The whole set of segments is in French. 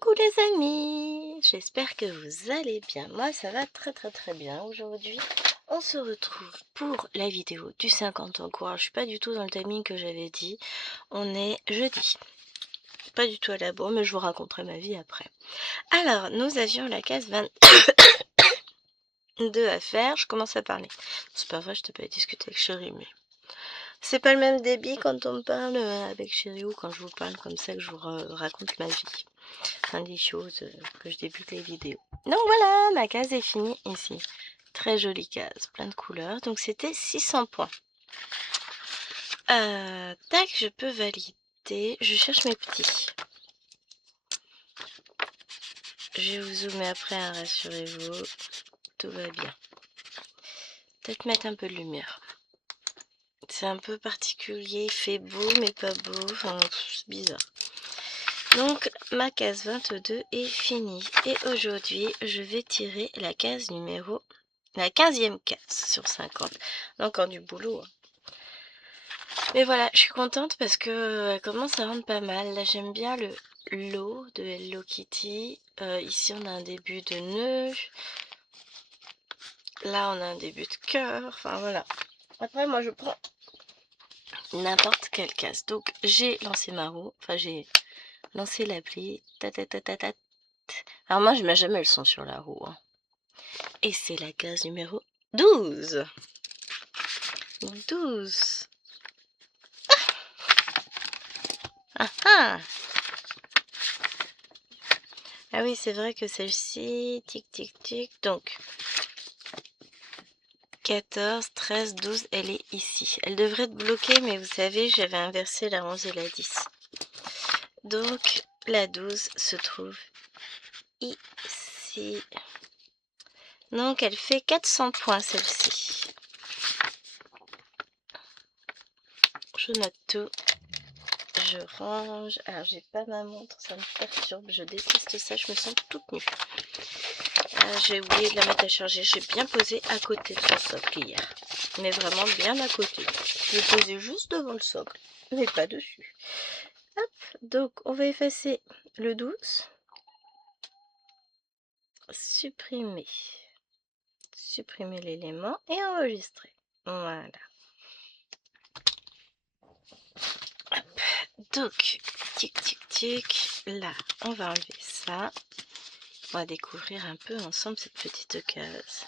Coucou les amis, j'espère que vous allez bien. Moi ça va très bien. Aujourd'hui on se retrouve pour la vidéo du 50 en cours. Alors, je suis pas du tout dans le timing que j'avais dit. On est jeudi. Pas du tout à la bourre, mais je vous raconterai ma vie après. Alors nous avions la case 22 à faire. Je commence à parler. C'est pas vrai, je t'ai pas discuté avec Chérie, mais c'est pas le même débit quand on me parle avec Chérie ou quand je vous parle comme ça que je vous raconte ma vie. Enfin, des choses que je débute les vidéos. Donc voilà, ma case est finie ici. Très jolie case, plein de couleurs. Donc c'était 600 points. Tac, je peux valider. Je cherche mes petits. Je vais vous zoomer après, hein, rassurez-vous. Tout va bien. Peut-être mettre un peu de lumière. C'est un peu particulier, il fait beau mais pas beau. Enfin, c'est bizarre. Donc ma case 22 est finie. Et aujourd'hui, je vais tirer la case numéro... La 15e case sur 50. Encore du boulot. Hein. Mais voilà, je suis contente parce que elle commence à rendre pas mal. Là, j'aime bien le lot de Hello Kitty. Ici, on a un début de nœud. Là, on a un début de cœur. Enfin, voilà. Après, moi, je prends n'importe quelle case. Donc, j'ai lancé ma roue. Enfin, j'ai lancé l'appli. Alors, moi, je mets jamais le son sur la roue. Hein. Et c'est la case numéro 12. 12. Ah ah. Ah oui, c'est vrai que celle-ci, tic tic tic, donc 14, 13, 12, elle est ici. Elle devrait être bloquée, mais vous savez, j'avais inversé la 11 et la 10. Donc, la 12 se trouve ici. Donc, elle fait 400 points, celle-ci. Je note tout. Je range. Alors, j'ai pas ma montre, ça me perturbe. Je déteste ça, je me sens toute nue. J'ai oublié de la mettre à charger. J'ai bien posé à côté de son socle hier. Mais vraiment bien à côté. Je l'ai posé juste devant le socle, mais pas dessus. Hop, donc on va effacer le 12. Supprimer. Supprimer l'élément et enregistrer. Voilà. Hop. Donc, tic tic tic. Là, on va enlever ça. On va découvrir un peu ensemble cette petite case.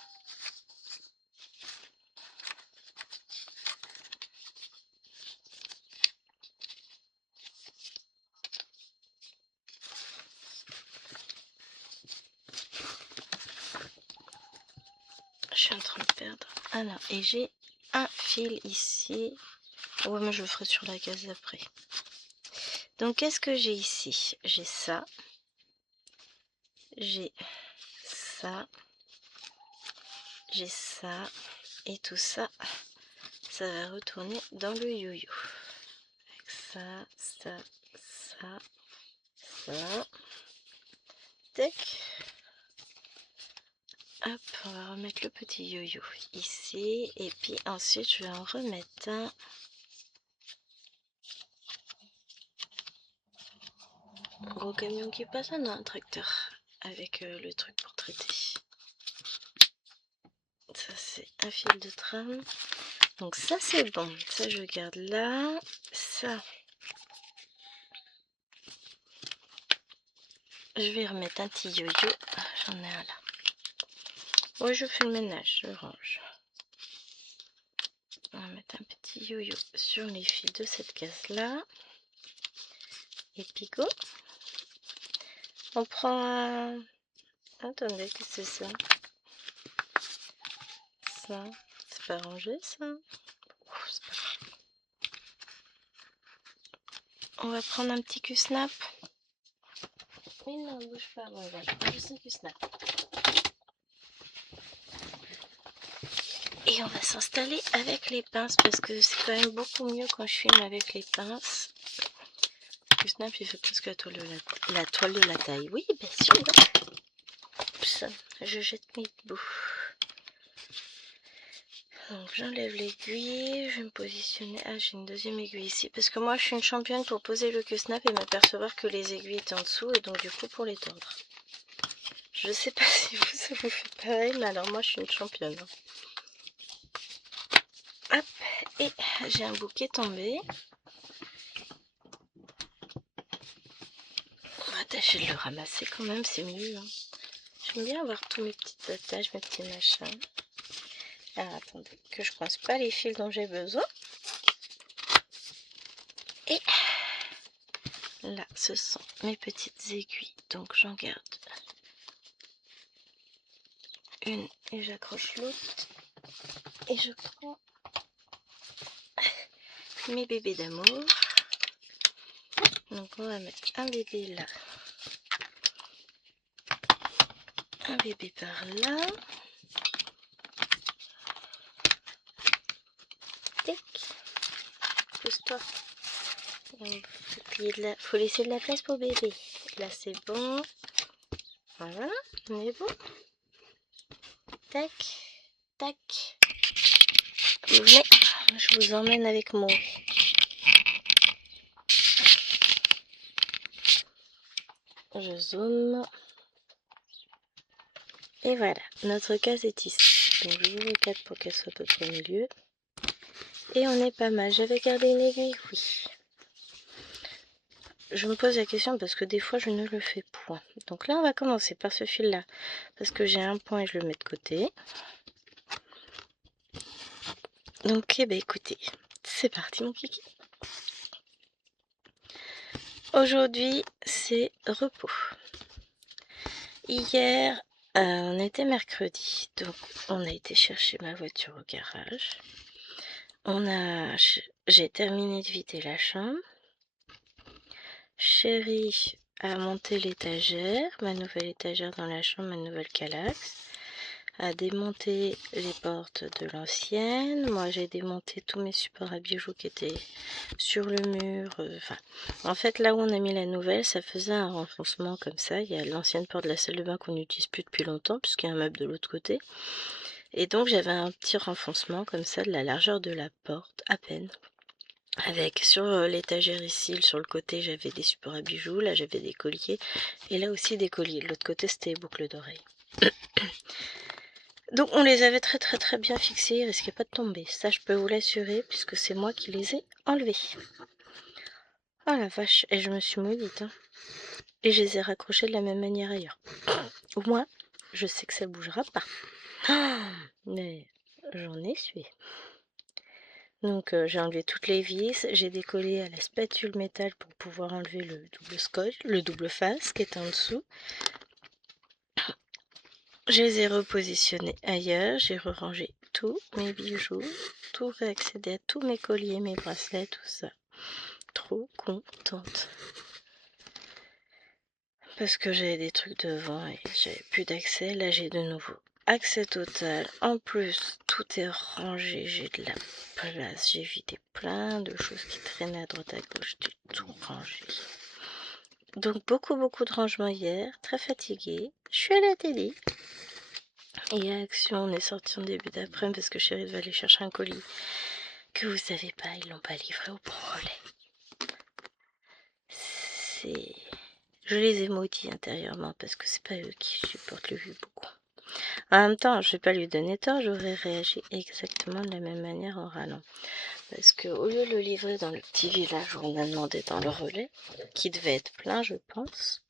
Je suis en train de perdre. Ah non, et j'ai un fil ici. Ouais, mais je le ferai sur la case d'après. Donc, qu'est-ce que j'ai ici? J'ai ça. J'ai ça. J'ai ça. Et tout ça, ça va retourner dans le yo-yo. Avec ça, ça, ça, ça. Tac. Hop, on va remettre le petit yo-yo ici. Et puis ensuite, je vais en remettre un. Gros camion qui passe, on a un tracteur avec le truc pour traiter. Ça, c'est un fil de trame. Donc ça, c'est bon. Ça, je garde là. Ça, je vais remettre un petit yo-yo. J'en ai un là. Ouais, je fais le ménage, je range. On va mettre un petit yo-yo sur les fils de cette case-là. Et puis go. On prend un... Attendez, qu'est-ce que c'est ça? Ça, c'est pas rangé ça? C'est pas grave. On va prendre un petit Q-snap. Mais non, bouge pas, voilà. Juste un Q-snap. Et on va s'installer avec les pinces parce que c'est quand même beaucoup mieux quand je filme avec les pinces. Le snap il fait presque la toile de la taille. Oui, bien sûr. Oups, je jette mes bouts. Donc j'enlève l'aiguille, je vais me positionner. Ah, j'ai une deuxième aiguille ici. Parce que moi je suis une championne pour poser le queue-snap et m'apercevoir que les aiguilles étaient en dessous. Et donc du coup pour les tordre. Je sais pas si vous, ça vous fait pareil, mais alors moi je suis une championne. Hop, et j'ai un bouquet tombé. On va tâcher de le ramasser quand même, c'est mieux. Hein. J'aime bien avoir tous mes petites attaches, mes petits machins. Alors attendez, que je coince pas les fils dont j'ai besoin. Et là, ce sont mes petites aiguilles. Donc j'en garde une et j'accroche l'autre. Et je prends mes bébés d'amour. Donc on va mettre un bébé là. Un bébé par là. Tac. Pousse-toi. Faut laisser de la place pour bébé. Là c'est bon. Voilà, on est bon. Tac, tac. Vous venez, je vous emmène avec moi. Je zoome. Et voilà, notre case est ici. Donc je vous recadre pour qu'elle soit à peu près au milieu. Et on est pas mal. J'avais gardé une aiguille, oui. Je me pose la question parce que des fois je ne le fais point. Donc là on va commencer par ce fil là. Parce que j'ai un point et je le mets de côté. Donc eh ben, écoutez, c'est parti mon kiki. Aujourd'hui c'est repos. Hier on était mercredi. Donc on a été chercher ma voiture au garage. J'ai terminé de vider la chambre. Chérie a monté l'étagère, ma nouvelle étagère dans la chambre, ma nouvelle calax. A démonté les portes de l'ancienne. Moi j'ai démonté tous mes supports à bijoux qui étaient sur le mur. En fait là où on a mis la nouvelle, ça faisait un renfoncement comme ça. Il y a l'ancienne porte de la salle de bain qu'on n'utilise plus depuis longtemps puisqu'il y a un meuble de l'autre côté. Et donc j'avais un petit renfoncement comme ça de la largeur de la porte à peine. Avec sur l'étagère ici, sur le côté, j'avais des supports à bijoux, là j'avais des colliers, et là aussi des colliers. De l'autre côté, c'était les boucles d'oreilles. Donc on les avait très bien fixés, ils risquaient pas de tomber. Ça, je peux vous l'assurer, puisque c'est moi qui les ai enlevés. Oh la vache, et je me suis maudite. Hein. Et je les ai raccrochés de la même manière ailleurs. Au moins, je sais que ça bougera pas. Mais j'en ai sué. Donc j'ai enlevé toutes les vis, j'ai décollé à la spatule métal pour pouvoir enlever le double scotch, le double face qui est en dessous. Je les ai repositionnés ailleurs, j'ai rerangé tous mes bijoux, tout réaccédé à tous mes colliers, mes bracelets, tout ça. Trop contente. Parce que j'avais des trucs devant et j'avais plus d'accès, là j'ai de nouveau accès total. En plus, tout est rangé, j'ai de la place, j'ai vidé plein de choses qui traînaient à droite à gauche, j'ai tout rangé. Donc beaucoup de rangements hier, très fatiguée. Je suis à la télé. Et à Action, on est sorti en début d'après-midi parce que chérie devait aller chercher un colis que vous savez pas, ils l'ont pas livré au bon relais. Je les ai maudits intérieurement parce que c'est pas eux qui supportent le vu beaucoup. En même temps, je vais pas lui donner tort, j'aurais réagi exactement de la même manière en râlant. Parce que au lieu de le livrer dans le petit village où on a demandé dans le relais, qui devait être plein, je pense,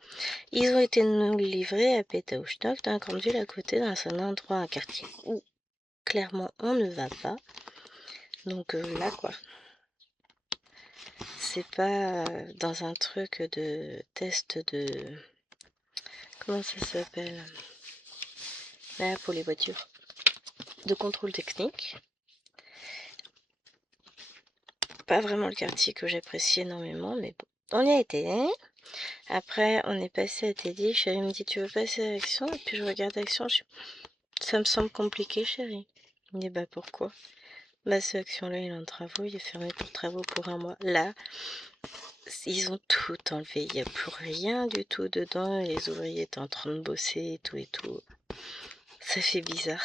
ils ont été nous livrer à Pétaouchnok, d'un grande ville à côté, dans un endroit, un quartier où clairement on ne va pas. Donc là quoi. C'est pas dans un truc de test de... Comment ça s'appelle? Là pour les voitures. De contrôle technique. Pas vraiment le quartier que j'apprécie énormément, mais bon. On y a été. Hein. Après, on est passé à Teddy. Chérie me dit, tu veux passer à Action? Et puis je regarde Action. Ça me semble compliqué, chérie. Il me dit, bah pourquoi? Bah cette Action-là, il est en travaux. Il est fermé pour travaux pour un mois. Là, ils ont tout enlevé. Il n'y a plus rien du tout dedans. Et les ouvriers étaient en train de bosser et tout et tout. Ça fait bizarre.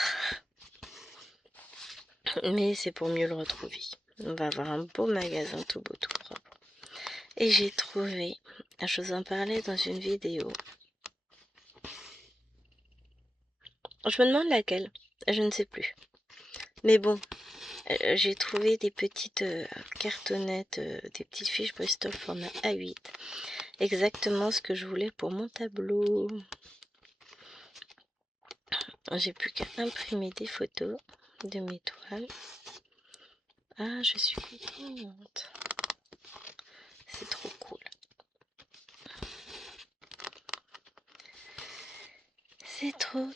mais c'est pour mieux le retrouver. On va avoir un beau magasin tout beau, tout propre. Et j'ai trouvé, je vous en parlais dans une vidéo. Je me demande laquelle, je ne sais plus. Mais bon, j'ai trouvé des petites cartonnettes, des petites fiches Bristol format A8. Exactement ce que je voulais pour mon tableau. J'ai plus qu'à imprimer des photos de mes toiles. Ah, je suis contente. C'est trop cool. C'est trop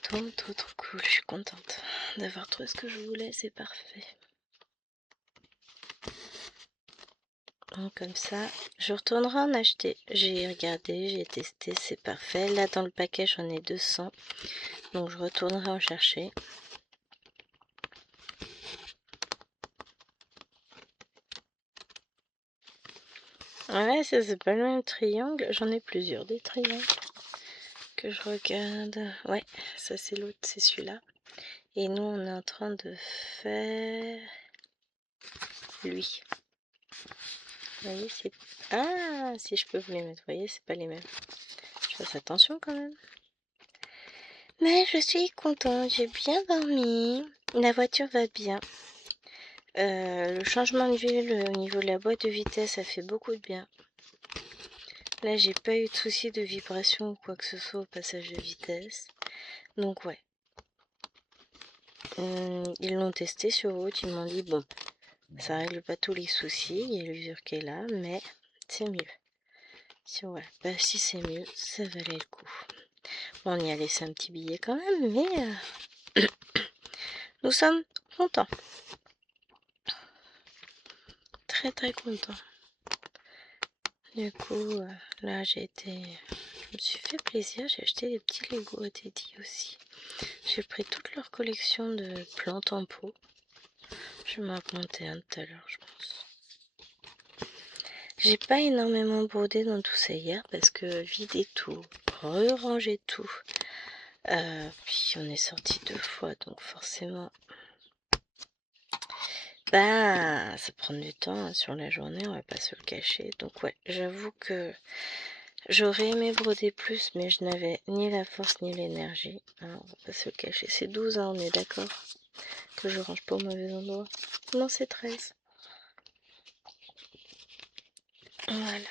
cool. Je suis contente d'avoir trouvé ce que je voulais. C'est parfait. Donc, comme ça, je retournerai en acheter. J'ai regardé, j'ai testé, c'est parfait. Là, dans le paquet, j'en ai 200. Donc, je retournerai en chercher. Ouais, ça c'est pas le même triangle. J'en ai plusieurs des triangles que je regarde. Ouais, ça c'est l'autre, c'est celui-là. Et nous, on est en train de faire lui. Vous voyez, c'est... Ah, si je peux vous les mettre, vous voyez, c'est pas les mêmes. Je fasse attention quand même. Mais je suis contente, j'ai bien dormi. La voiture va bien. Le changement de huile au niveau de la boîte de vitesse, ça fait beaucoup de bien. Là, j'ai pas eu de soucis de vibration ou quoi que ce soit au passage de vitesse. Donc, ouais. Ils l'ont testé sur route, ils m'ont dit, bon, ça règle pas tous les soucis, il y a l'usure qui est là, mais c'est mieux. Si, ouais, bah, si c'est mieux, ça valait le coup. Bon, on y a laissé un petit billet quand même, mais nous sommes contents. Très contents. Du coup, là je me suis fait plaisir, j'ai acheté des petits Lego à Teddy aussi. J'ai pris toute leur collection de plantes en pot. Je vais m'en planter un tout à l'heure, je pense. J'ai pas énormément brodé dans tout ça hier parce que vider tout, ranger tout. Puis on est sorti 2 fois, donc forcément, bah ça prend du temps hein, sur la journée, on va pas se le cacher. Donc ouais, j'avoue que j'aurais aimé broder plus, mais je n'avais ni la force ni l'énergie. Hein, on va pas se le cacher. C'est 12 ans, on est d'accord que je range pas au mauvais endroit. Non, c'est 13. Voilà.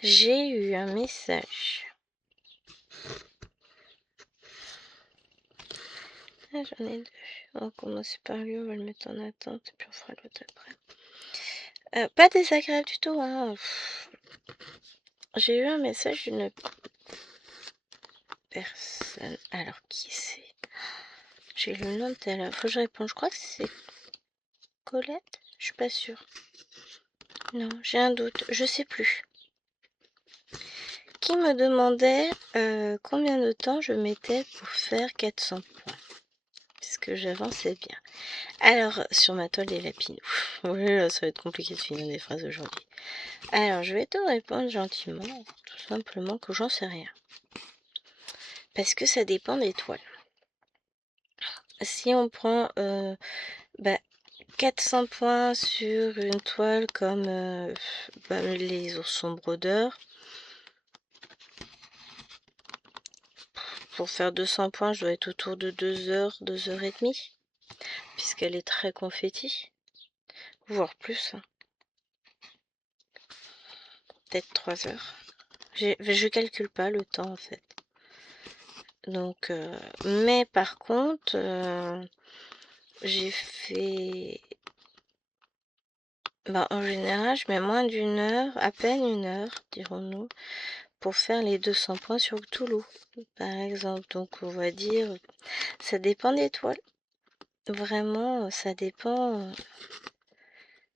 J'ai eu un message. Ah, j'en ai 2. On va commencer par lui, on va le mettre en attente, et puis on fera l'autre après. Pas désagréable du tout, hein. J'ai eu un message d'une personne. Alors, qui c'est? J'ai lu le nom tout à l'heure. Faut que je réponde. Je crois que c'est Colette. Je suis pas sûre. Non, j'ai un doute. Je sais plus. Qui me demandait combien de temps je mettais pour faire 400 points. Puisque j'avançais bien. Alors, sur ma toile des lapinous. Oui, ça va être compliqué de finir des phrases aujourd'hui. Alors, je vais te répondre gentiment. Tout simplement que j'en sais rien. Parce que ça dépend des toiles. Si on prend 400 points sur une toile comme les oursons brodeurs, pour faire 200 points, je dois être autour de 2 heures, 2 heures et demie, puisqu'elle est très confetti, voire plus, hein. Peut-être 3 heures. Je calcule pas le temps en fait. Donc, mais par contre, j'ai fait... en général, je mets moins d'une heure, à peine 1 heure, dirons-nous, pour faire les 200 points sur Cthulhu, par exemple. Donc, on va dire, ça dépend des toiles. Vraiment, ça dépend.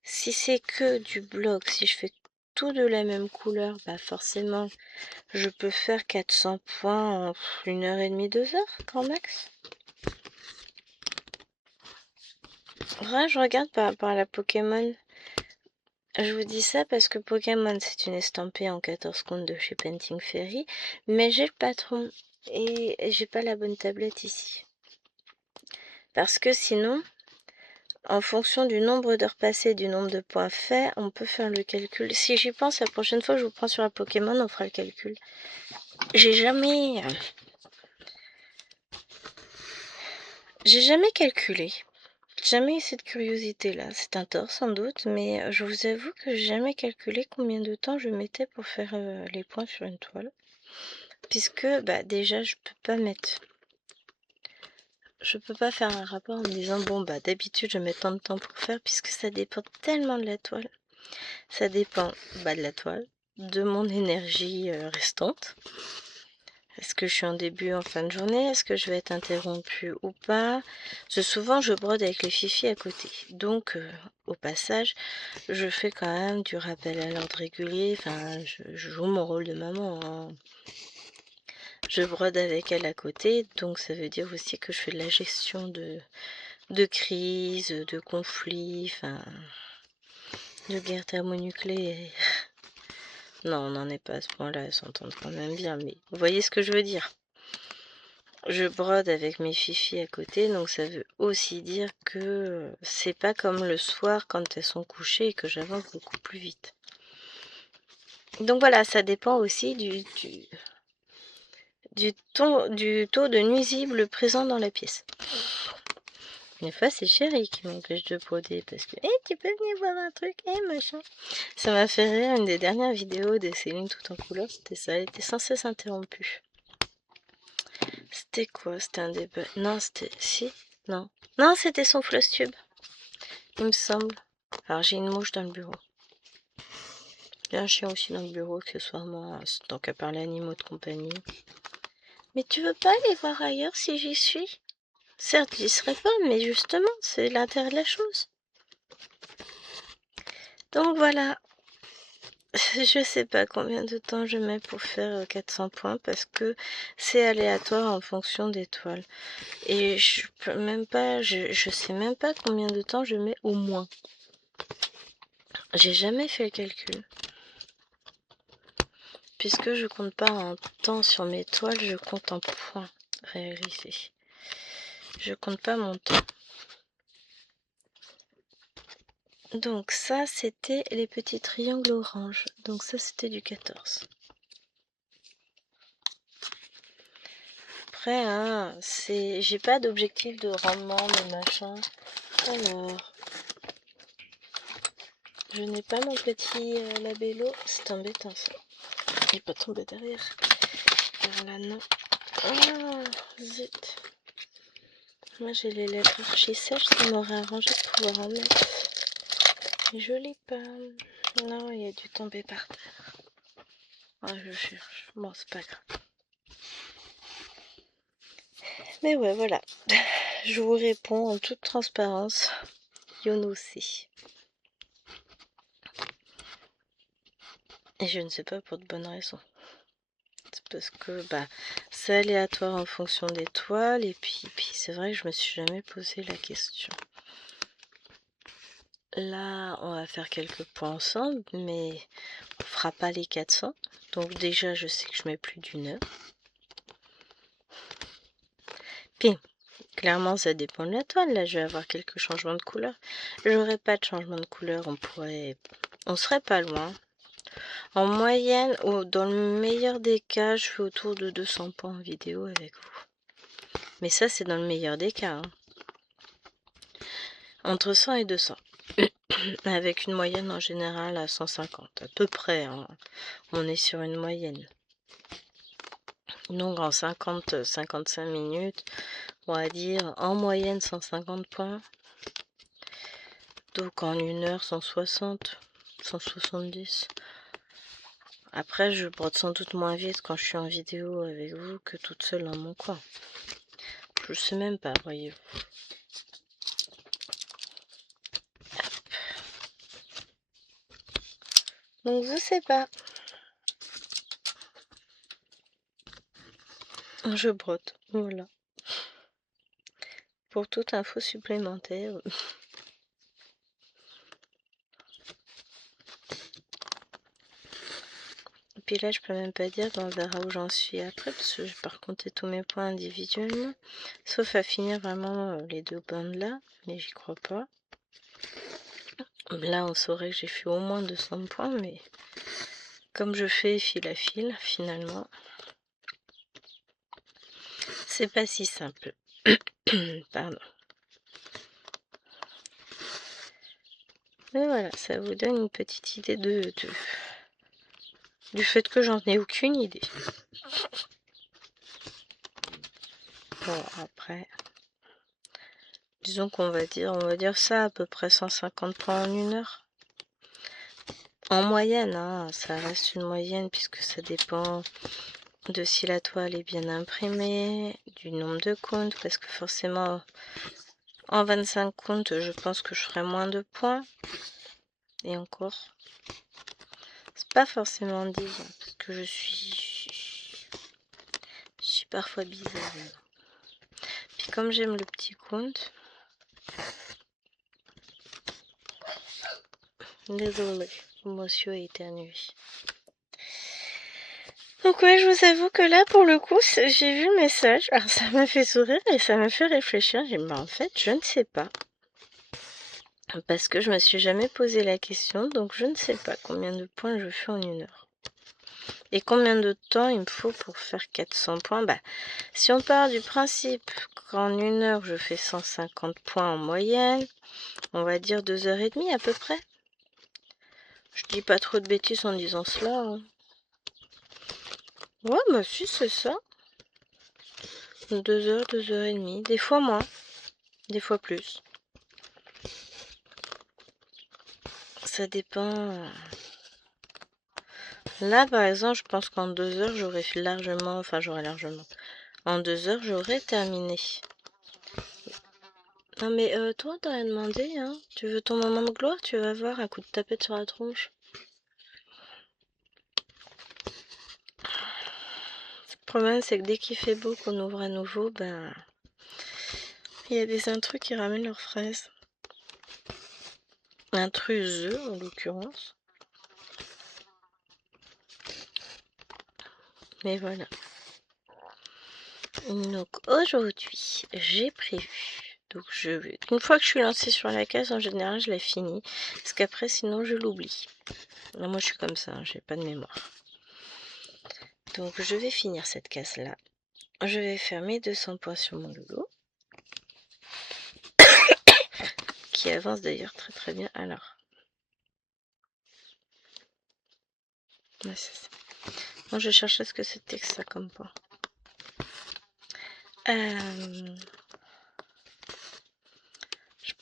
Si c'est que du bloc, si je fais tout de la même couleur, forcément, je peux faire 400 points en 1 heure et demie, 2 heures, grand max. Vrai, je regarde par rapport à la Pokémon. Je vous dis ça parce que Pokémon, c'est une estampée en 14 comptes de chez Painting Fairy, mais j'ai le patron et j'ai pas la bonne tablette ici. Parce que sinon, en fonction du nombre d'heures passées, du nombre de points faits, on peut faire le calcul. Si j'y pense, la prochaine fois que je vous prends sur un Pokémon, on fera le calcul. J'ai jamais calculé. Jamais eu cette curiosité-là. C'est un tort sans doute, mais je vous avoue que j'ai jamais calculé combien de temps je mettais pour faire les points sur une toile. Puisque déjà je peux pas faire un rapport en me disant bon d'habitude je mets tant de temps pour faire, puisque ça dépend tellement de la toile. Ça dépend de la toile, de mon énergie restante. Est-ce que je suis en début, en fin de journée? Est-ce que je vais être interrompue ou pas? Souvent, je brode avec les fifis à côté. Donc, au passage, je fais quand même du rappel à l'ordre régulier. Enfin, je joue mon rôle de maman, hein. Je brode avec elle à côté. Donc, ça veut dire aussi que je fais de la gestion de crise, de conflits, enfin, de guerre thermonucléaire. Non, on n'en est pas à ce point-là, elles s'entendent quand même bien, mais vous voyez ce que je veux dire. Je brode avec mes fifis à côté, donc ça veut aussi dire que c'est pas comme le soir quand elles sont couchées et que j'avance beaucoup plus vite. Donc voilà, ça dépend aussi du taux de nuisible présent dans la pièce. Des fois, c'est Chéri qui m'empêche de broder parce que tu peux venir voir un truc, machin. Ça m'a fait rire, une des dernières vidéos de Céline tout en couleur, c'était ça, elle était sans cesse interrompue. C'était quoi? C'était un débat. Non, c'était. Si? Non. Non, c'était son floss tube. Il me semble. Alors, j'ai une mouche dans le bureau. Il y a un chien aussi dans le bureau, accessoirement, tant qu'à parler animaux de compagnie. Mais tu veux pas aller voir ailleurs si j'y suis? Certes, j'y serais pas, mais justement, c'est l'intérêt de la chose. Donc voilà. Je sais pas combien de temps je mets pour faire 400 points parce que c'est aléatoire en fonction des toiles. Et je peux même pas, je sais même pas combien de temps je mets au moins. J'ai jamais fait le calcul. Puisque je compte pas en temps sur mes toiles, je compte en points réalisés. Je compte pas mon temps. Donc ça, c'était les petits triangles orange. Donc ça, c'était du 14. Après, hein, j'ai pas d'objectif de rendement, de machin. Alors, je n'ai pas mon petit labello. C'est embêtant ça. Il n'est pas tombé derrière. Alors là, non. Ah, zut. Moi, j'ai les lèvres archi sèches. Ça m'aurait arrangé de pouvoir en mettre. Mais je l'ai pas. Non, il a dû tomber par terre. Ah, je cherche. Bon, c'est pas grave. Mais ouais, voilà. Je vous réponds en toute transparence. Yono sait. Et je ne sais pas pour de bonnes raisons. C'est parce que c'est aléatoire en fonction des toiles. Et puis c'est vrai que je me suis jamais posé la question. Là, on va faire quelques points ensemble, mais on fera pas les 400. Donc déjà, je sais que je mets plus d'une heure. Puis, clairement, ça dépend de la toile. Là, je vais avoir quelques changements de couleur. J'aurai pas de changement de couleur. On serait pas loin. En moyenne, ou dans le meilleur des cas, je fais autour de 200 points en vidéo avec vous. Mais ça, c'est dans le meilleur des cas, hein. Entre 100 et 200. Avec une moyenne en général à 150. À peu près, hein. On est sur une moyenne. Donc en 50-55 minutes, on va dire en moyenne 150 points. Donc en 1 heure 160, 170. Après, je brode sans doute moins vite quand je suis en vidéo avec vous que toute seule dans mon coin. Je sais même pas, voyez-vous. Donc je sais pas. Je brode, voilà. Pour toute info supplémentaire. puis là, je peux même pas dire, on verra où j'en suis après, parce que je vais pas recompter tous mes points individuellement. Sauf à finir vraiment les 2 bandes là, mais j'y crois pas. Là, on saurait que j'ai fait au moins 200 points, mais comme je fais fil à fil, finalement, c'est pas si simple. Pardon. Mais voilà, ça vous donne une petite idée du fait que j'en ai aucune idée. Bon, après, disons qu'on va dire ça, à peu près 150 points en 1 heure. En moyenne, hein, ça reste une moyenne puisque ça dépend de si la toile est bien imprimée, du nombre de comptes, parce que forcément, en 25 comptes, je pense que je ferai moins de points. Et encore, c'est pas forcément dit, hein, parce que je suis parfois bizarre. Puis comme j'aime le petit compte, désolée, monsieur a éternué. Donc ouais, je vous avoue que là, pour le coup, j'ai vu le message, alors ça m'a fait sourire et ça m'a fait réfléchir. J'ai dit, bah, en fait, je ne sais pas. Parce que je me suis jamais posé la question, donc je ne sais pas combien de points je fais en 1 heure. Et combien de temps il me faut pour faire 400 points. Bah, si on part du principe qu'en 1 heure, je fais 150 points en moyenne, on va dire 2h30 à peu près. Je dis pas trop de bêtises en disant cela. Hein. Ouais, bah si, c'est ça. 2 heures, 2h30. Des fois moins, des fois plus. Ça dépend. Là, par exemple, je pense qu'en 2 heures, j'aurais largement... Enfin, En 2 heures, j'aurais terminé. Non mais toi, t'as rien demandé, hein. Tu veux ton moment de gloire? Tu vas voir un coup de tapette sur la tronche. Le problème, c'est que dès qu'il fait beau, qu'on ouvre à nouveau, ben... Il y a des intrus qui ramènent leurs fraises. Intruseux, en l'occurrence. Mais voilà. Donc aujourd'hui, j'ai prévu. Donc une fois que je suis lancée sur la case, en général, je la finis. Parce qu'après, sinon, je l'oublie. Moi, je suis comme ça, hein, j'ai pas de mémoire. Donc, je vais finir cette case-là. Je vais faire mes 200 points sur mon logo. Qui avance d'ailleurs très très bien. Alors. Ouais, c'est ça. Moi, je cherchais ce que c'était que ça comme point. Je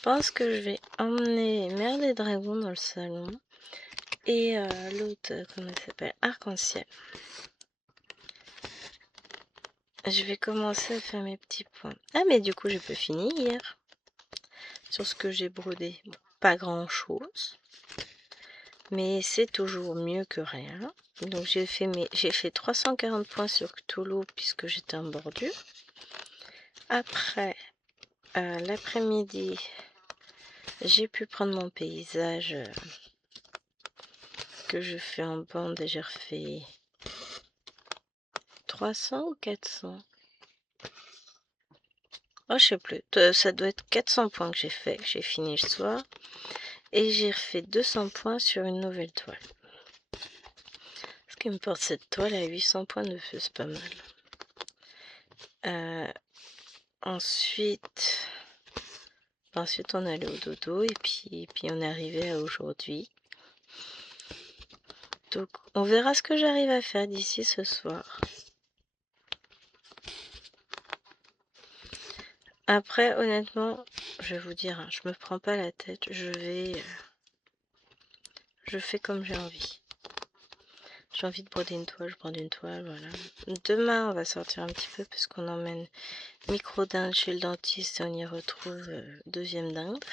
pense que je vais emmener Mère des Dragons dans le salon. Et l'autre, comment elle s'appelle? Arc-en-ciel. Je vais commencer à faire mes petits points. Ah, mais du coup, j'ai pas fini hier. Sur ce que j'ai brodé. Bon, pas grand chose. Mais c'est toujours mieux que rien. Donc j'ai fait 340 points sur Cthulhu puisque j'étais en bordure. Après, l'après-midi, j'ai pu prendre mon paysage que je fais en bande et j'ai refait 300 ou 400. Oh, je sais plus. Ça doit être 400 points que j'ai fait, que j'ai fini ce soir. Et j'ai refait 200 points sur une nouvelle toile. Ce qui me porte cette toile à 800 points de feu, c'est pas mal. Ensuite, on est allé au dodo et puis on est arrivé à aujourd'hui. Donc, on verra ce que j'arrive à faire d'ici ce soir. Après, honnêtement, je vais vous dire, hein, je me prends pas la tête. Je fais comme j'ai envie. J'ai envie de broder une toile, je brode une toile, voilà. Demain, on va sortir un petit peu parce qu'on emmène micro-dinde chez le dentiste et on y retrouve deuxième dinde.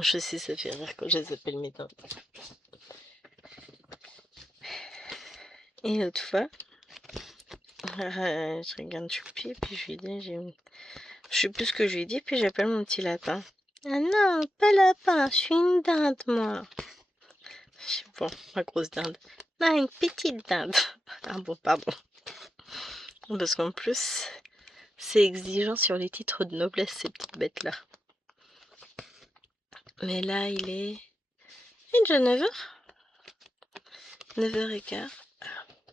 Je sais, ça fait rire quand je les appelle mes dindes. Et l'autre fois, je regarde Choupi et puis je lui dis, je sais plus ce que je lui dis, puis j'appelle mon petit lapin. Ah non, pas lapin, je suis une dinde, moi. Bon, ma grosse dinde. Ah, une petite dinde. Ah bon, pardon. Parce qu'en plus, c'est exigeant sur les titres de noblesse, ces petites bêtes-là. Mais là, il est déjà 9h. 9h15.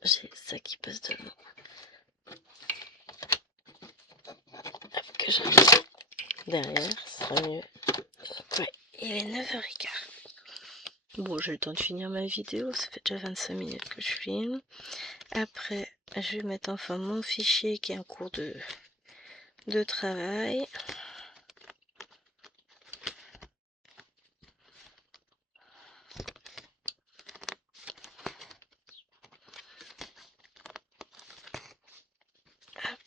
J'ai ça qui passe devant. Hop, que je regarde derrière, ce sera mieux. Ouais, il est 9h15. Bon, j'ai le temps de finir ma vidéo, ça fait déjà 25 minutes que je filme. Après, je vais mettre enfin mon fichier qui est en cours de travail. Hop.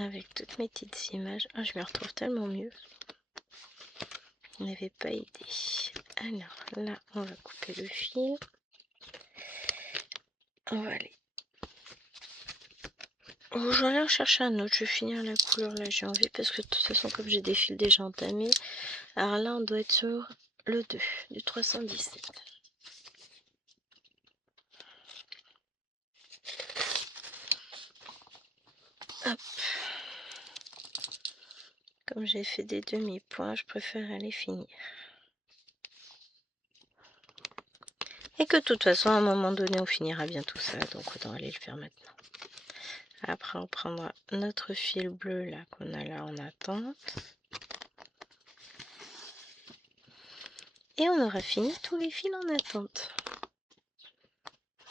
Avec toutes mes petites images. Ah, je me retrouve tellement mieux. On n'avait pas idée. Alors là, on va couper le fil. On va aller. Oh, j'en ai chercher un autre. Je vais finir la couleur là, j'ai envie. Parce que de toute façon, comme j'ai des fils déjà entamés. Alors là, on doit être sur le 2 du 317. Hop. Comme j'ai fait des demi-points, je préfère aller finir. Et que de toute façon, à un moment donné, on finira bien tout ça. Donc autant aller le faire maintenant. Après, on prendra notre fil bleu là qu'on a là en attente. Et on aura fini tous les fils en attente.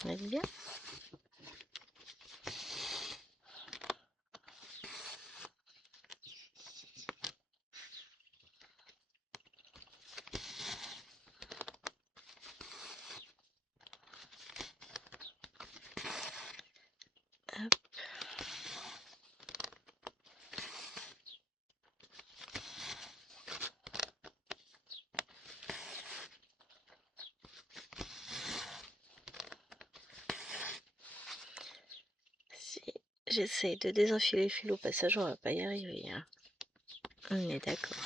On est bien. Hop. Si j'essaye de désenfiler le fil au passage, on va pas y arriver. Hein. On est d'accord.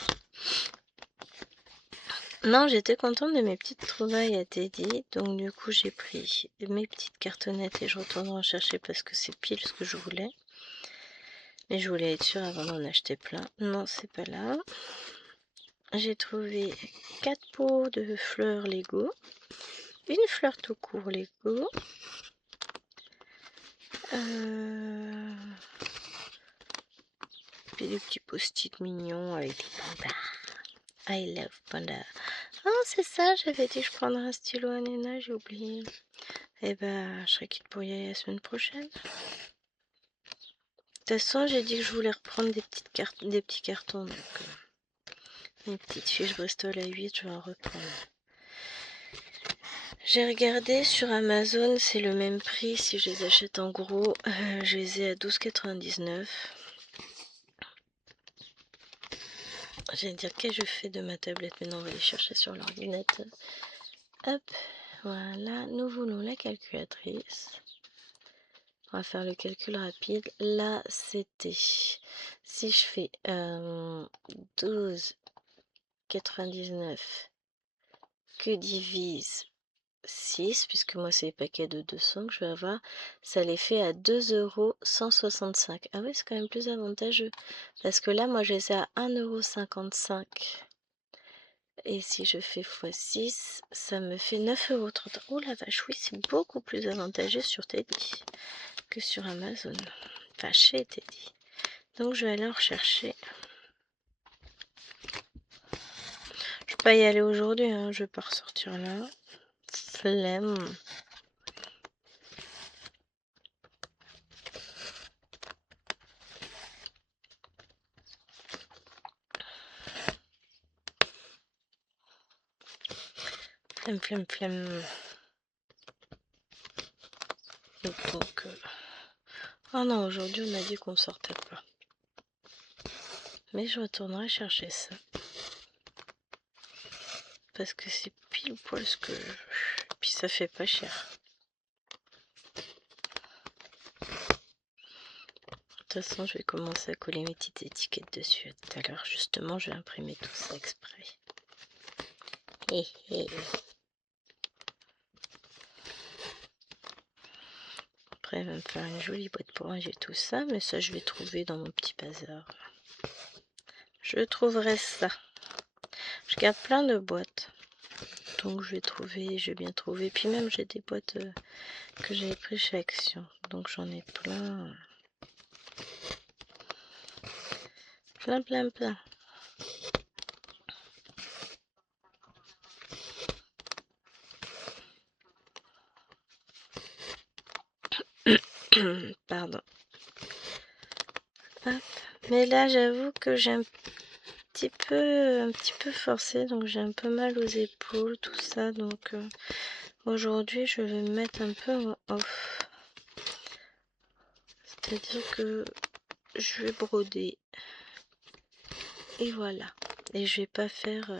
Non, j'étais contente de mes petites trouvailles à Teddy. Donc du coup, j'ai pris mes petites cartonnettes et je retournerai en chercher parce que c'est pile ce que je voulais. Mais je voulais être sûre avant d'en acheter plein. Non, c'est pas là. J'ai trouvé 4 pots de fleurs Lego. Une fleur tout court Lego. Puis des petits post-it mignons avec des pandas. I love panda. Ah, c'est ça, j'avais dit que je prendrais un stylo à Nena, j'ai oublié. Eh ben, je serai quitte pour y aller la semaine prochaine. De toute façon, j'ai dit que je voulais reprendre des petites cartes, des petits cartons. Donc, une petite fiche Bristol à 8, je vais en reprendre. J'ai regardé sur Amazon, c'est le même prix si je les achète en gros. Je les ai à 12,99. J'allais dire qu'est-ce que je fais de ma tablette, mais non, on va les chercher sur l'ordinateur. Hop, voilà, nous voulons la calculatrice. On va faire le calcul rapide. Là, c'était, si je fais 12,99 que divise 6, puisque moi c'est les paquets de 200 que je vais avoir, ça les fait à 2,165 €. Ah oui, c'est quand même plus avantageux. Parce que là, moi je les ai à 1,55 €. Et si je fais x6, ça me fait 9,30 €. Oh la vache, oui, c'est beaucoup plus avantageux sur Teddy que sur Amazon. Enfin, chez Teddy. Donc je vais aller en rechercher. Je vais pas y aller aujourd'hui, hein. Je vais pas ressortir là. Flemme. Flemme. Donc, oh non, aujourd'hui on a dit qu'on sortait pas. Mais je retournerai chercher ça. Parce que c'est pile poil ce que... Puis ça fait pas cher. toute façon, je vais commencer à coller mes petites étiquettes dessus. À tout à l'heure, justement, je vais imprimer tout ça exprès. Hé hé. Après, elle va me faire une jolie boîte pour ranger tout ça, mais ça, je vais trouver dans mon petit bazar. Je trouverai ça. Je garde plein de boîtes. Donc, je vais bien trouver. Puis même, j'ai des boîtes que j'avais pris chez Action. Donc, j'en ai plein. Plein. Pardon. Hop. Mais là, j'avoue que j'ai un petit peu forcé, donc j'ai un peu mal aux épaules, tout ça. Donc aujourd'hui, je vais me mettre un peu en off. C'est-à-dire que je vais broder. Et voilà. Et je vais pas faire...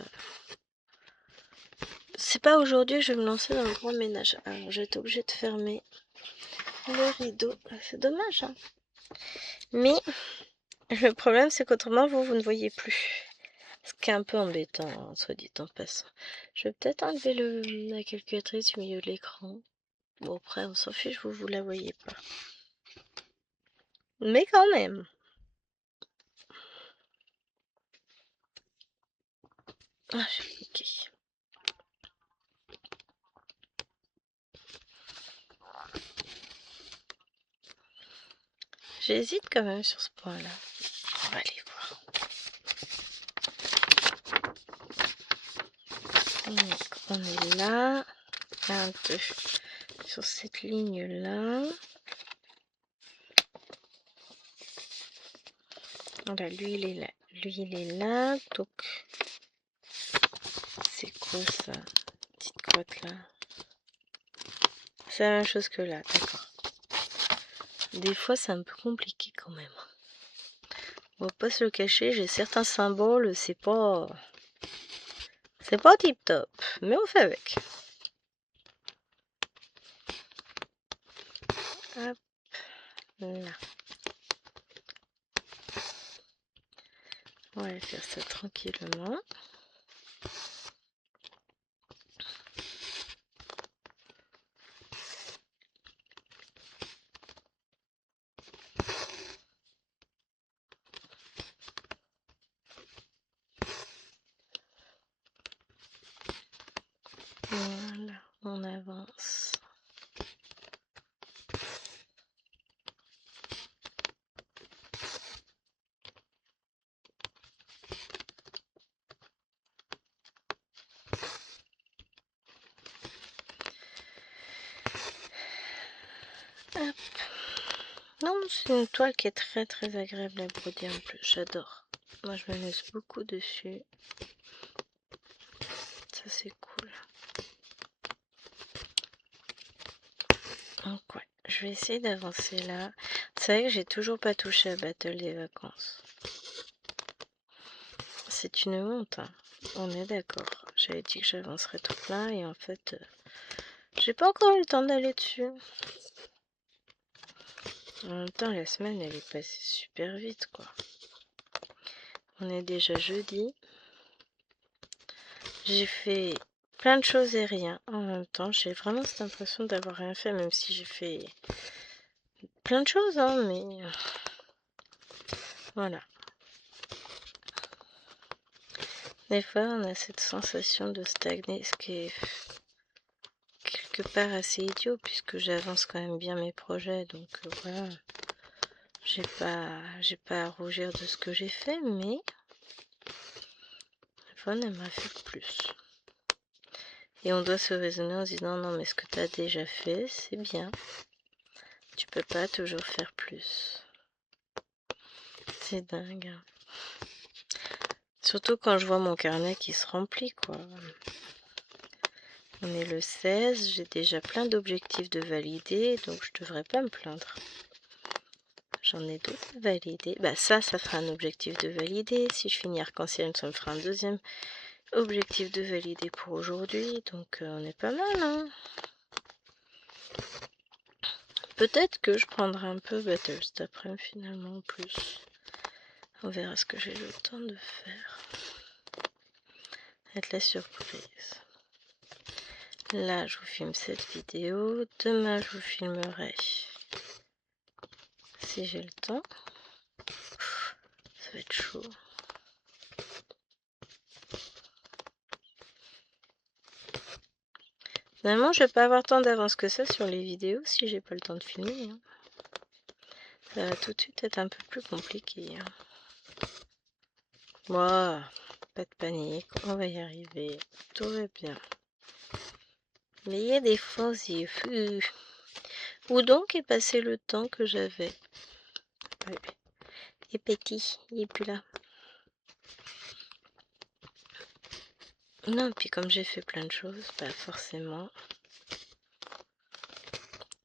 C'est pas aujourd'hui que je vais me lancer dans le grand ménage. Alors, je vais être obligée de fermer le rideau. C'est dommage, hein. Mais le problème, c'est qu'autrement, vous ne voyez plus. Ce qui est un peu embêtant, hein, soit dit en passant. Je vais peut-être enlever la calculatrice du milieu de l'écran. Bon, après, on s'en fiche, vous la voyez pas. Mais quand même. Ah, j'ai cliqué. J'hésite quand même sur ce point-là. On va aller voir. Donc, on est là. 22. Sur cette ligne-là. Voilà, lui, il est là. Lui, il est là. Donc, c'est quoi ça? Petite cote là. C'est la même chose que là, d'accord. Des fois, c'est un peu compliqué quand même. On va pas se le cacher, j'ai certains symboles, c'est pas tip top, mais on fait avec. Hop, là. On va faire ça tranquillement. Voilà, on avance. Hop. Non, c'est une toile qui est très agréable à broder en plus, j'adore. Moi, je me laisse beaucoup dessus. Ça, c'est cool. Donc, ouais, je vais essayer d'avancer là. C'est vrai que j'ai toujours pas touché à Battle des vacances. C'est une honte, hein. On est d'accord. J'avais dit que j'avancerais tout plein et en fait, j'ai pas encore eu le temps d'aller dessus. En même temps, la semaine, elle est passée super vite, quoi. On est déjà jeudi. J'ai fait plein de choses et rien en même temps. J'ai vraiment cette impression d'avoir rien fait, même si j'ai fait plein de choses, hein, mais voilà. Des fois, on a cette sensation de stagner, ce qui est quelque part assez idiot, puisque j'avance quand même bien mes projets, donc voilà. J'ai pas à rougir de ce que j'ai fait, mais des fois, on aimerait faire plus. Et on doit se raisonner en se disant non, mais ce que tu as déjà fait, c'est bien. Tu peux pas toujours faire plus. C'est dingue. Surtout quand je vois mon carnet qui se remplit, quoi. On est le 16, j'ai déjà plein d'objectifs de valider, donc je devrais pas me plaindre. J'en ai d'autres à valider. Bah ça fera un objectif de valider. Si je finis arc-en-ciel, ça me fera un deuxième objectif de valider pour aujourd'hui. Donc on est pas mal, hein. Peut-être que je prendrai un peu Better cet après-midi finalement en plus. On verra ce que j'ai le temps de faire. Être la surprise. Là, je vous filme cette vidéo. Demain, je vous filmerai si j'ai le temps. Ça va être chaud. Finalement, je vais pas avoir tant d'avance que ça sur les vidéos si j'ai pas le temps de filmer. Hein. Ça va tout de suite être un peu plus compliqué. Hein. Wow, pas de panique, on va y arriver. Tout va bien. Mais il y a des fois aussi. Où donc est passé le temps que j'avais? Oui. Et petit, il est plus là. Non, puis comme j'ai fait plein de choses, bah forcément,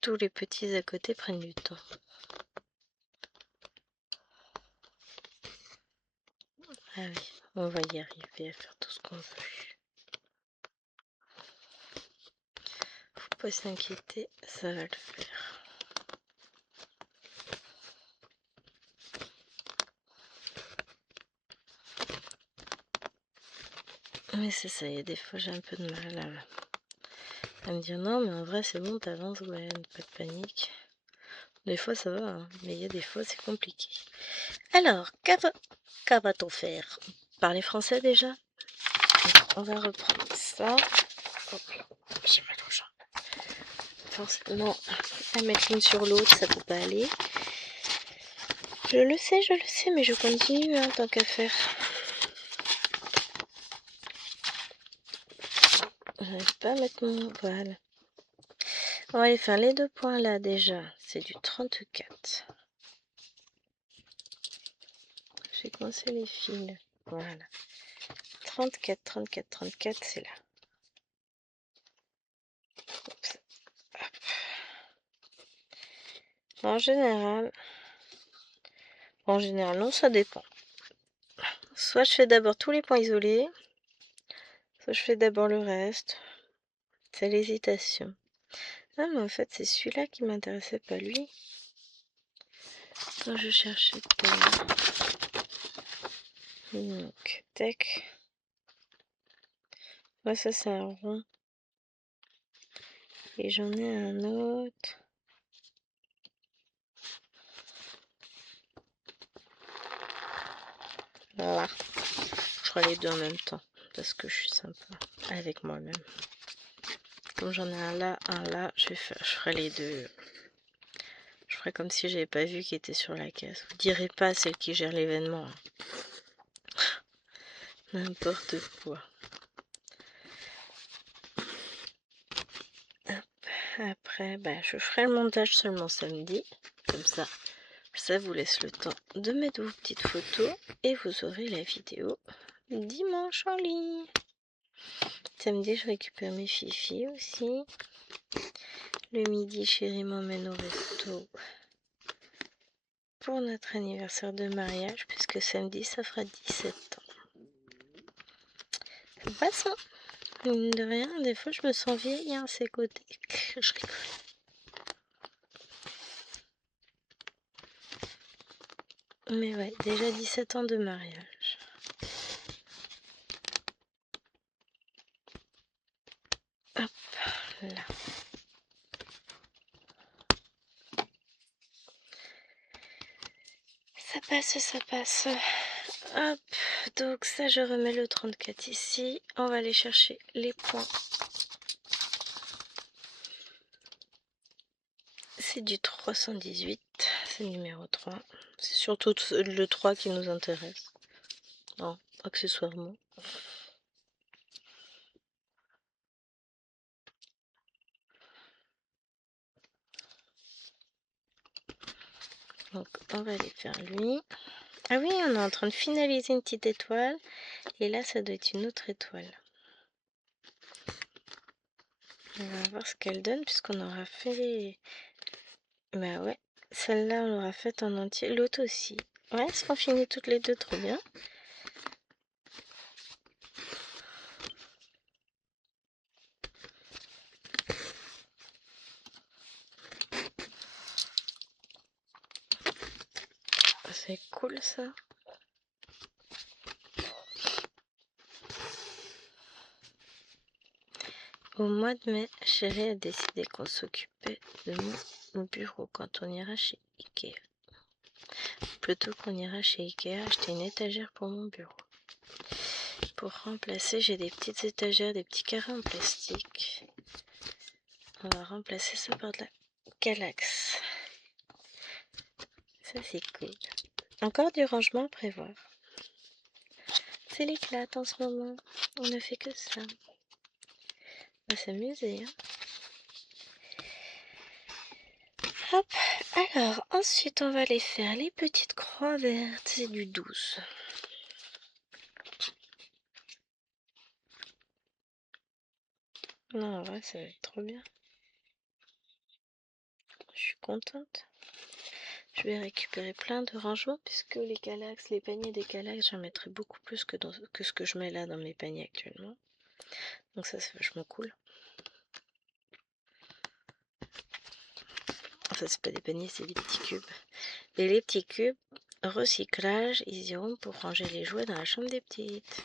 tous les petits à côté prennent du temps. Ah oui, on va y arriver à faire tout ce qu'on veut. Faut pas s'inquiéter, ça va le faire. Mais c'est ça, il y a des fois j'ai un peu de mal à me dire non, mais en vrai c'est bon, t'avances, ouais, pas de panique. Des fois ça va, hein, mais il y a des fois c'est compliqué. Alors, qu'à va-t-on faire? Parler français déjà? On va reprendre ça. Hop là, j'ai mal aux jambes. Forcément, à mettre l'une sur l'autre, ça peut pas aller. Je le sais, mais je continue, hein, tant qu'à faire. J'arrive pas à mettre mon voile. On va aller faire les 2 points là déjà. C'est du 34. J'ai coincé les fils. Voilà. 34, 34, 34, c'est là. Oups. En général, non, ça dépend. Soit je fais d'abord tous les points isolés, soit je fais d'abord le reste. C'est l'hésitation. Ah, mais en fait, c'est celui-là qui m'intéressait, pas lui. Quand je cherchais tout à l'heure. Donc, tac. Ouais, ça, c'est un rond. Et j'en ai un autre. Là. Je ferai les deux en même temps. Parce que je suis sympa avec moi-même. Comme j'en ai un là, je ferai les deux. Je ferai comme si j'avais pas vu qu'il était sur la caisse. Vous direz pas celle qui gère l'événement. N'importe quoi. Hop. Après, bah, je ferai le montage seulement samedi. Comme ça vous laisse le temps de mettre vos petites photos. Et vous aurez la vidéo dimanche en ligne. Samedi, je récupère mes fifis aussi. Le midi, chérie m'emmène au resto pour notre anniversaire de mariage, puisque samedi, ça fera 17 ans. Ça passe, hein? Mine de rien, des fois, je me sens vieille, hein, ces côtés. Je rigole. Mais ouais, déjà 17 ans de mariage. Hop, là. Ça passe, ça passe. Hop, donc ça, je remets le 34 ici. On va aller chercher les points. C'est du 318, c'est le numéro 3. C'est surtout le 3 qui nous intéresse. Non, accessoirement. Donc, on va aller faire lui. Ah oui, on est en train de finaliser une petite étoile. Et là, ça doit être une autre étoile. On va voir ce qu'elle donne, puisqu'on aura fait... Bah ouais, celle-là, on l'aura faite en entier. L'autre aussi. Ouais, est-ce qu'on finit toutes les deux? Trop bien. C'est cool ça. Au mois de mai, chérie a décidé qu'on s'occupait de mon bureau quand on ira chez Ikea. Plutôt qu'on ira chez Ikea acheter une étagère pour mon bureau. Pour remplacer, j'ai des petites étagères, des petits carrés en plastique. On va remplacer ça par de la Kallax. Ça c'est cool. Encore du rangement à prévoir. C'est l'éclate en ce moment. On ne fait que ça. On va s'amuser. Hein. Hop. Alors, ensuite, on va aller faire les petites croix vertes. C'est du 12. Non, en vrai, ça va être trop bien. Je suis contente. Je vais récupérer plein de rangements puisque les Kallax, les paniers des Kallax, j'en mettrai beaucoup plus que ce que je mets là dans mes paniers actuellement. Donc ça, c'est vachement cool. Enfin, c'est pas des paniers, c'est des petits cubes. Et les petits cubes, recyclage, ils iront pour ranger les jouets dans la chambre des petites.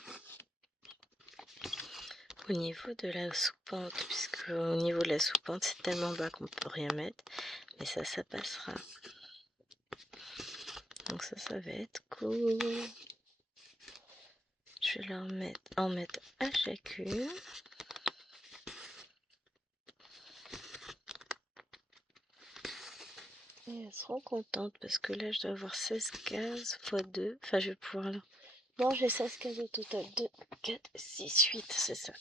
Au niveau de la soupente, puisque au niveau de la soupente, c'est tellement bas qu'on peut rien mettre. Mais ça passera. Donc ça va être cool. Je vais en mettre à chacune. Et elles seront contentes parce que là, je dois avoir 16 cases x 2. Enfin, je vais pouvoir... Non, j'ai 16 cases au total. 2, 4, 6, 8, c'est ça.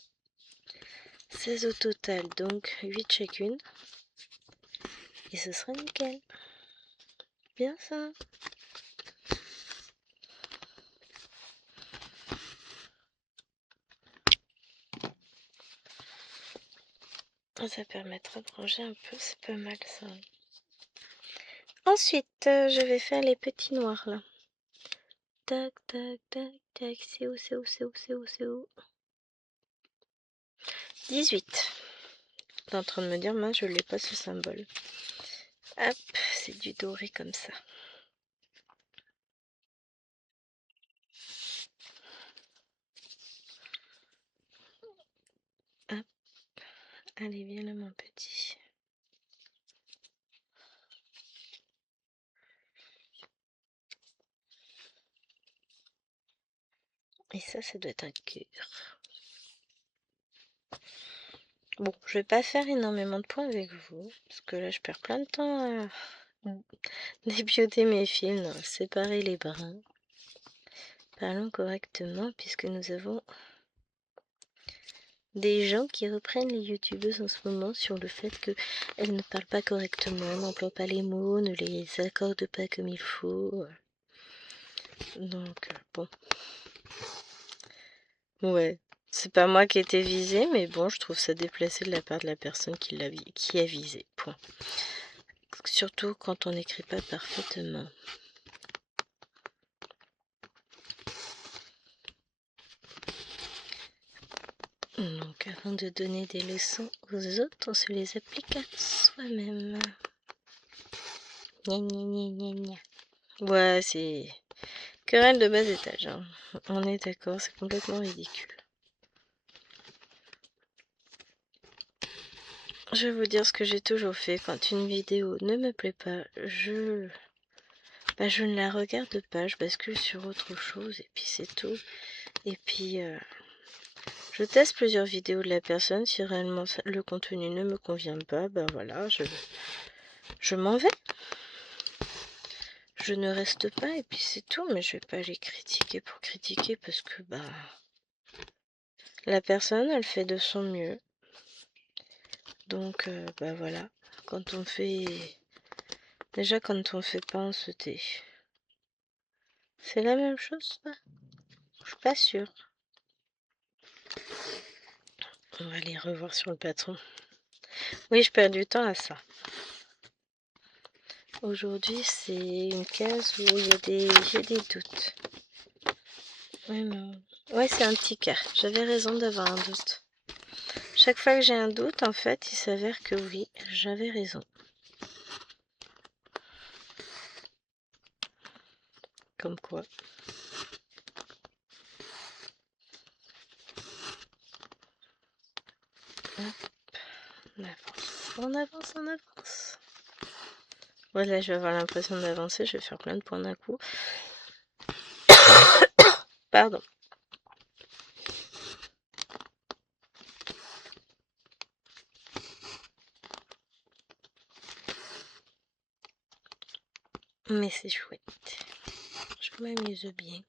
16 au total, donc 8 chacune. Et ce sera nickel. Bien ça. Ça permettra de ranger un peu, c'est pas mal ça. Ensuite, je vais faire les petits noirs là. Tac, tac, tac, tac. C'est où, c'est où, c'est où, c'est où, c'est où 18. T'es en train de me dire, mince, je l'ai pas ce symbole. Hop, c'est du doré comme ça. Hop. Allez, viens là, mon petit. Et ça doit être un cœur. Bon, je vais pas faire énormément de points avec vous, parce que là, je perds plein de temps à débioter mes fils, séparer les brins. Parlons correctement, puisque nous avons des gens qui reprennent les youtubeuses en ce moment sur le fait qu'elles ne parlent pas correctement, n'emploient pas les mots, ne les accordent pas comme il faut. Donc, bon. Ouais, c'est pas moi qui ai été visée, mais bon, je trouve ça déplacé de la part de la personne qui a visé. Point. Surtout quand on n'écrit pas parfaitement. Donc, avant de donner des leçons aux autres, on se les applique à soi-même. Gna gna gna gna gna. Ouais, c'est querelle de bas étage. Hein. On est d'accord, c'est complètement ridicule. Je vais vous dire ce que j'ai toujours fait. Quand une vidéo ne me plaît pas, je ne la regarde pas. Je bascule sur autre chose et puis c'est tout. Et puis, je teste plusieurs vidéos de la personne. Si réellement le contenu ne me convient pas, ben voilà, je m'en vais. Je ne reste pas et puis c'est tout. Mais je vais pas les critiquer pour critiquer parce que, bah, la personne, elle fait de son mieux. Donc, bah voilà, quand on fait... Déjà, quand on fait pas, on se tait. C'est la même chose, ça? Je suis pas sûre. On va aller revoir sur le patron. Oui, je perds du temps à ça. Aujourd'hui, c'est une case où j'ai des doutes. Oui, mais... Ouais, c'est un petit cas. J'avais raison d'avoir un doute. Chaque fois que j'ai un doute, en fait, il s'avère que oui, j'avais raison. Comme quoi. Hop, on avance, on avance, on avance. Voilà, je vais avoir l'impression d'avancer, je vais faire plein de points d'un coup. Pardon. Mais c'est chouette. Je m'amuse bien.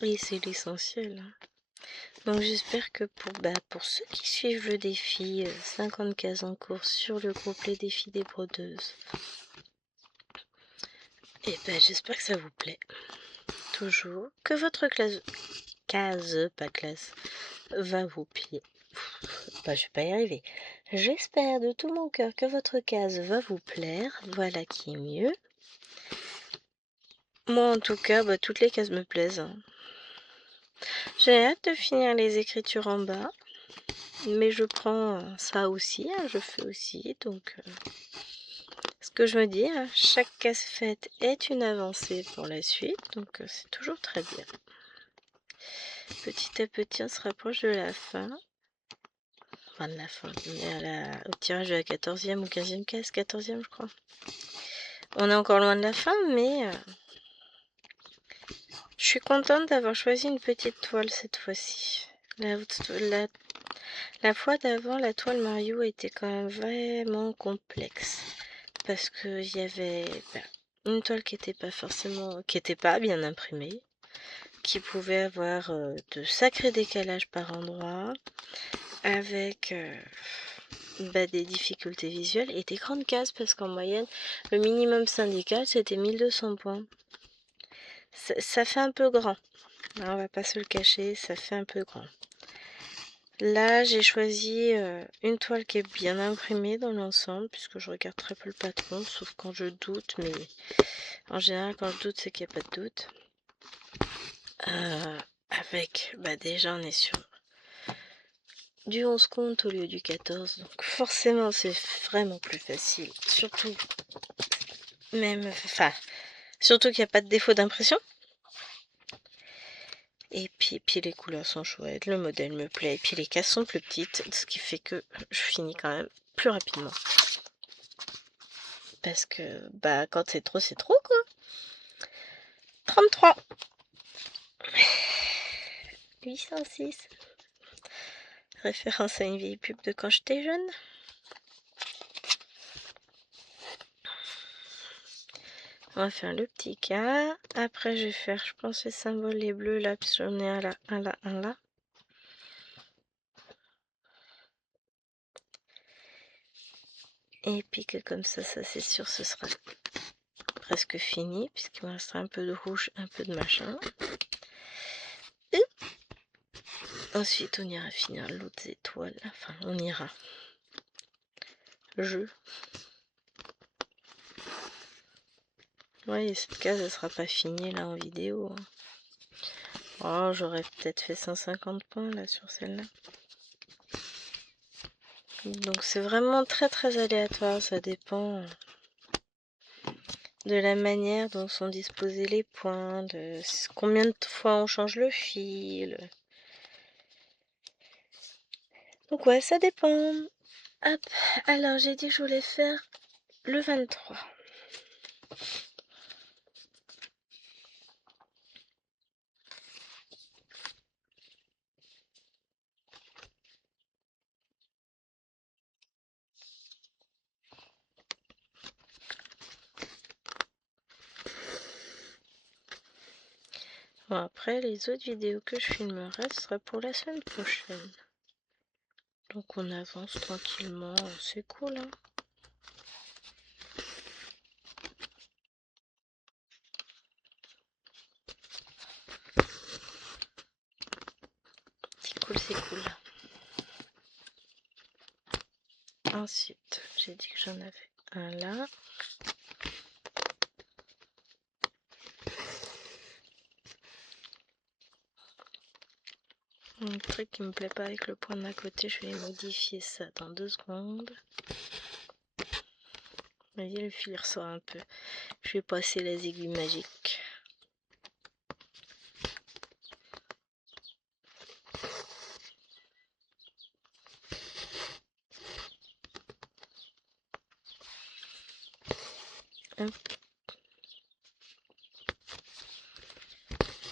Et c'est l'essentiel. Donc j'espère que pour ceux qui suivent le défi 50 cases en cours sur le groupe Les Défis des Brodeuses, et j'espère que ça vous plaît. Toujours. Que votre case, pas classe, va vous plier. Je vais pas y arriver. J'espère de tout mon cœur que votre case va vous plaire. Voilà qui est mieux. Moi en tout cas, toutes les cases me plaisent. J'ai hâte de finir les écritures en bas. Mais je prends ça aussi, je fais aussi. Donc ce que je me dis, chaque case faite est une avancée pour la suite. Donc c'est toujours très bien. Petit à petit, on se rapproche de la fin. Enfin, de la fin. On est au tirage de la 14e ou 15e case. 14e, je crois. On est encore loin de la fin, mais je suis contente d'avoir choisi une petite toile cette fois-ci. La fois d'avant, la toile Mario était quand même vraiment complexe. Parce qu'il y avait une toile qui n'était pas bien imprimée, qui pouvait avoir de sacrés décalages par endroits, avec des difficultés visuelles et des grandes cases, parce qu'en moyenne, le minimum syndical, c'était 1200 points. Ça fait un peu grand, on va pas se le cacher, ça fait un peu grand. Là, j'ai choisi une toile qui est bien imprimée dans l'ensemble, puisque je regarde très peu le patron, sauf quand je doute, mais en général, quand je doute, c'est qu'il n'y a pas de doute. Avec, déjà, on est sur du 11 comptes au lieu du 14, donc forcément, c'est vraiment plus facile. Surtout qu'il n'y a pas de défaut d'impression. Et puis les couleurs sont chouettes, le modèle me plaît, et puis les cases sont plus petites, ce qui fait que je finis quand même plus rapidement. Parce que, quand c'est trop, quoi. 33. 806. Référence à une vieille pub de quand j'étais jeune. On va faire le petit cas. Après, je vais faire, je pense, les symboles, les bleus là, puisque j'en ai un là. Et puis que comme ça c'est sûr, ce sera presque fini, puisqu'il me restera un peu de rouge, un peu de machin. Et ensuite, on ira finir l'autre étoile. Enfin, on ira. Ouais, cette case, elle sera pas finie là en vidéo. Oh, j'aurais peut-être fait 150 points là sur celle-là. Donc c'est vraiment très très aléatoire, ça dépend de la manière dont sont disposés les points, de combien de fois on change le fil. Donc ouais, ça dépend. Hop, alors j'ai dit que je voulais faire le 23. Bon, après, les autres vidéos que je filmerai, ce sera pour la semaine prochaine. Donc on avance tranquillement, c'est cool, hein. C'est cool. Ensuite, j'ai dit que j'en avais un là. Un truc qui me plaît pas avec le point d'un côté, je vais modifier ça dans 2 secondes. Vous voyez, le fil ressort un peu. Je vais passer les aiguilles magiques. Hop.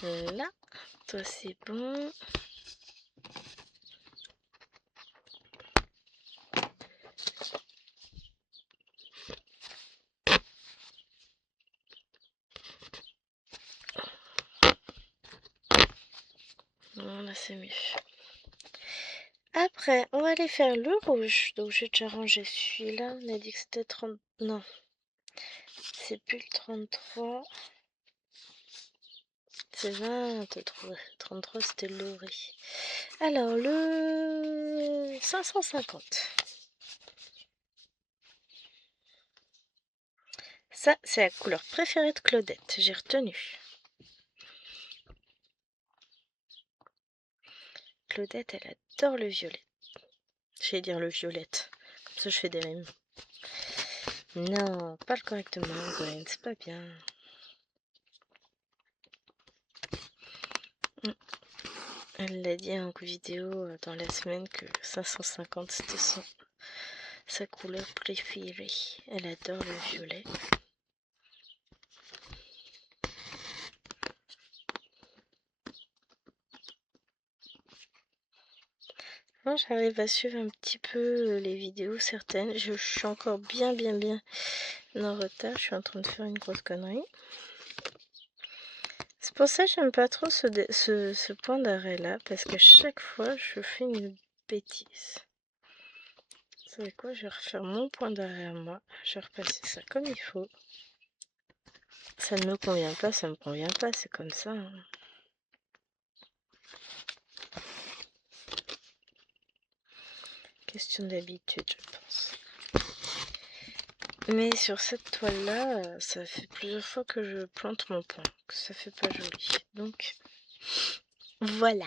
Là, toi c'est bon. Là c'est mieux. Après, on va aller faire le rouge. Donc j'ai déjà rangé celui-là. On a dit que c'était 30... Non, c'est plus le 33. C'est 23. 33 c'était le doré. Alors le 550. Ça, c'est la couleur préférée de Claudette. J'ai retenu. Claudette, elle adore le violet. J'allais dire le violette. Comme ça, je fais des rimes. Non, parle correctement, Gwen. C'est pas bien. Elle l'a dit en vidéo dans la semaine que 550 c'était sa couleur préférée. Elle adore le violet. Moi, j'arrive à suivre un petit peu les vidéos, certaines. Je suis encore bien en retard. Je suis en train de faire une grosse connerie. C'est pour ça que j'aime pas trop ce point d'arrêt là, parce que chaque fois je fais une bêtise. Vous savez quoi, je vais refaire mon point d'arrêt à moi, je vais repasser ça comme il faut. Ça ne me convient pas, ça me convient pas, c'est comme ça. Hein. Question d'habitude, je pense. Mais sur cette toile là, ça fait plusieurs fois que je plante mon point, que ça fait pas joli. Donc voilà.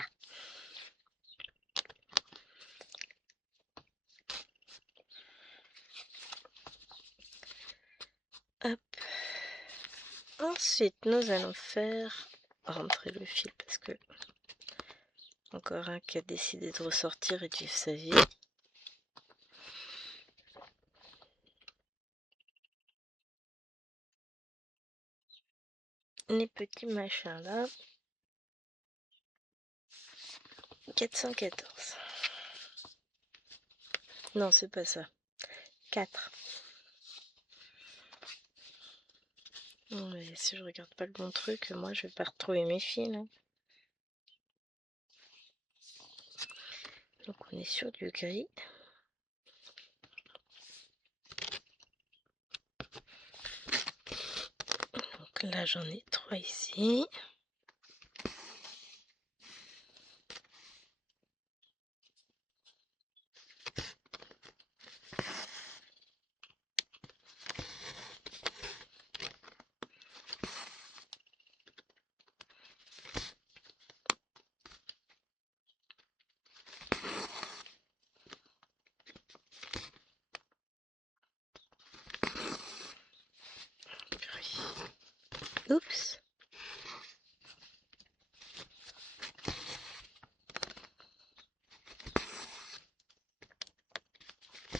Hop. Ensuite, nous allons faire rentrer le fil parce que encore un qui a décidé de ressortir et de vivre sa vie. Les petits machins là. 414. Non, c'est pas ça. 4. Non, mais si je regarde pas le bon truc, moi je vais pas retrouver mes fils. Hein. Donc on est sur du gris. Donc là j'en ai 3 ici. Oups.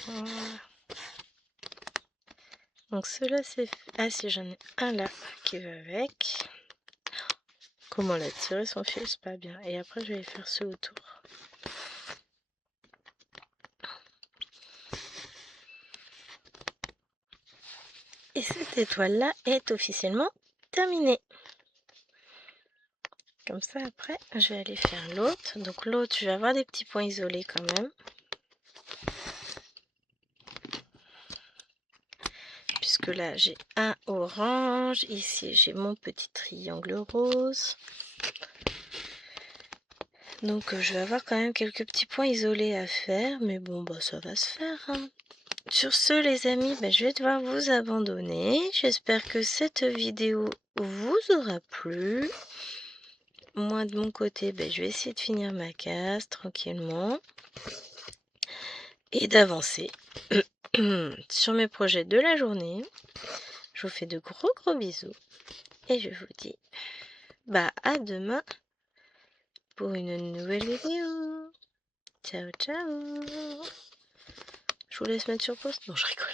Voilà. Donc cela c'est... Ah si, j'en ai un là qui va avec. Comment l'a tiré son fil, c'est pas bien. Et après je vais faire ceux autour. Et cette étoile là est officiellement terminée. Comme ça après je vais aller faire l'autre. Donc l'autre je vais avoir des petits points isolés quand même. Puisque là j'ai un orange, ici j'ai mon petit triangle rose. Donc je vais avoir quand même quelques petits points isolés à faire, mais bon bah ça va se faire. Hein. Sur ce les amis, je vais devoir vous abandonner. J'espère que cette vidéo vous aura plu. Moi de mon côté, je vais essayer de finir ma case tranquillement et d'avancer. sur mes projets de la journée. Je vous fais de gros bisous et je vous dis à demain pour une nouvelle vidéo. Ciao ciao. Je vous laisse mettre sur pause. Non, je rigole.